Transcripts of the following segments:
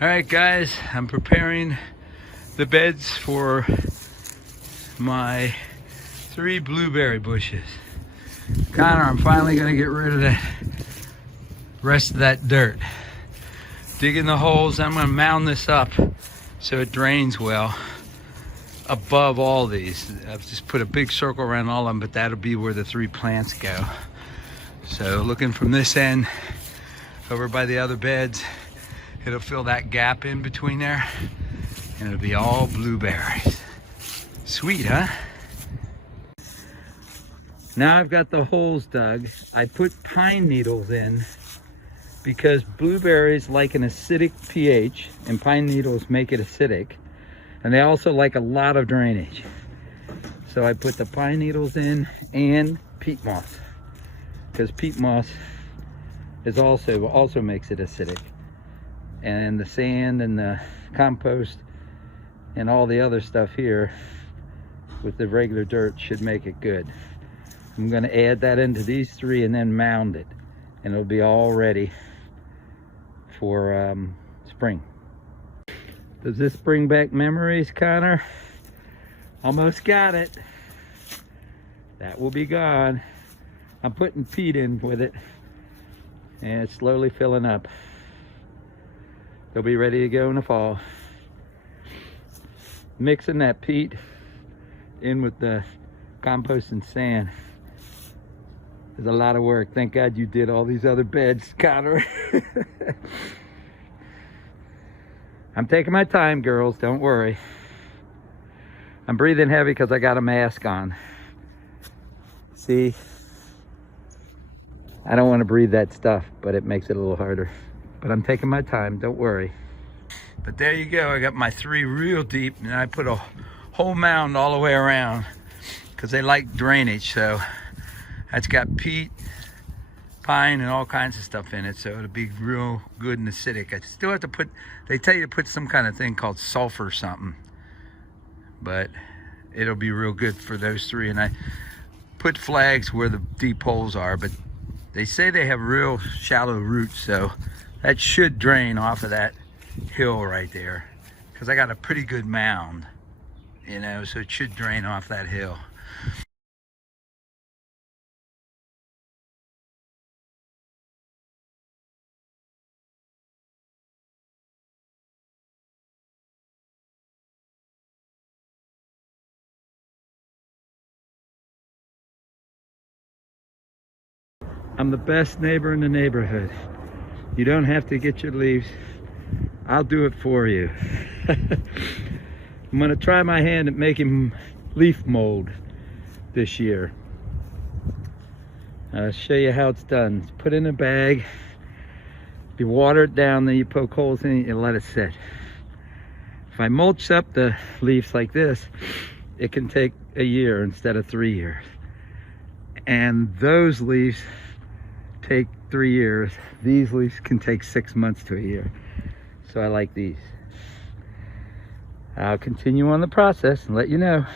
All right, guys, I'm preparing the beds for my 3 blueberry bushes. Connor, I'm finally gonna get rid of the rest of that dirt. Digging the holes, I'm gonna mound this up so it drains well above all these. I've just put a big circle around all of them, but that'll be where the 3 plants go. So looking from this end over by the other beds, it'll fill that gap in between there and it'll be all blueberries. Sweet, huh? Now I've got the holes dug. I put pine needles in because blueberries like an acidic pH and pine needles make it acidic, and they also like a lot of drainage. So I put the pine needles in and peat moss, because peat moss is also makes it acidic, and the sand and the compost and all the other stuff here with the regular dirt should make it good. I'm going to add that into these 3 and then mound it, and it'll be all ready for spring. Does this bring back memories, Connor? Almost got it. That will be gone. I'm putting peat in with it, and it's slowly filling up. They'll be ready to go in the fall. Mixing that peat in with the compost and sand is a lot of work. Thank God you did all these other beds, Connor. I'm taking my time, girls, don't worry. I'm breathing heavy because I got a mask on. See? I don't want to breathe that stuff, but it makes it a little harder. But I'm taking my time, don't worry. But there you go, I got my 3 real deep, and I put a whole mound all the way around because they like drainage. So that's got peat, pine, and all kinds of stuff in it, so it'll be real good and acidic. I still have to put, they tell you to put some kind of thing called sulfur something, but it'll be real good for those 3. And I put flags where the deep holes are, but they say they have real shallow roots, so that should drain off of that hill right there, because I got a pretty good mound, you know, so it should drain off that hill. I'm the best neighbor in the neighborhood. You don't have to get your leaves. I'll do it for you. I'm gonna try my hand at making leaf mold this year. I'll show you how it's done. It's put in a bag. You water it down, then you poke holes in it and let it sit. If I mulch up the leaves like this, it can take a year instead of 3 years. And those leaves take 3 years. These leaves can take 6 months to a year. So I like these. I'll continue on the process and let you know.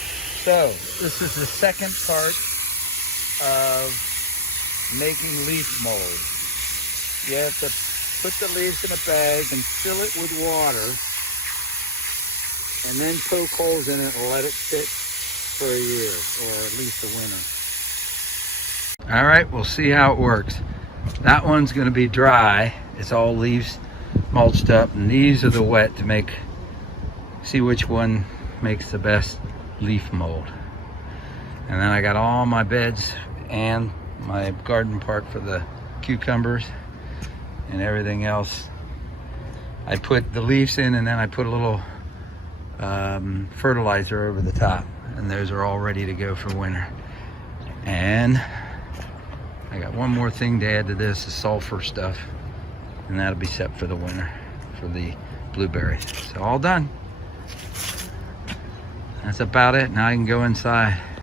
So this is the second part of making leaf mold. You have to put the leaves in a bag and fill it with water, and then poke holes in it and let it sit for a year, or at least a winter. All right, we'll see how it works. That one's going to be dry. It's all leaves mulched up, and these are the wet to see which one makes the best leaf mold. And then I got all my beds and my garden park for the cucumbers and everything else. I put the leaves in, and then I put a little fertilizer over the top, and those are all ready to go for winter. And I got one more thing to add to this, the sulfur stuff, and that'll be set for the winter for the blueberries. So all done. That's about it. Now I can go inside.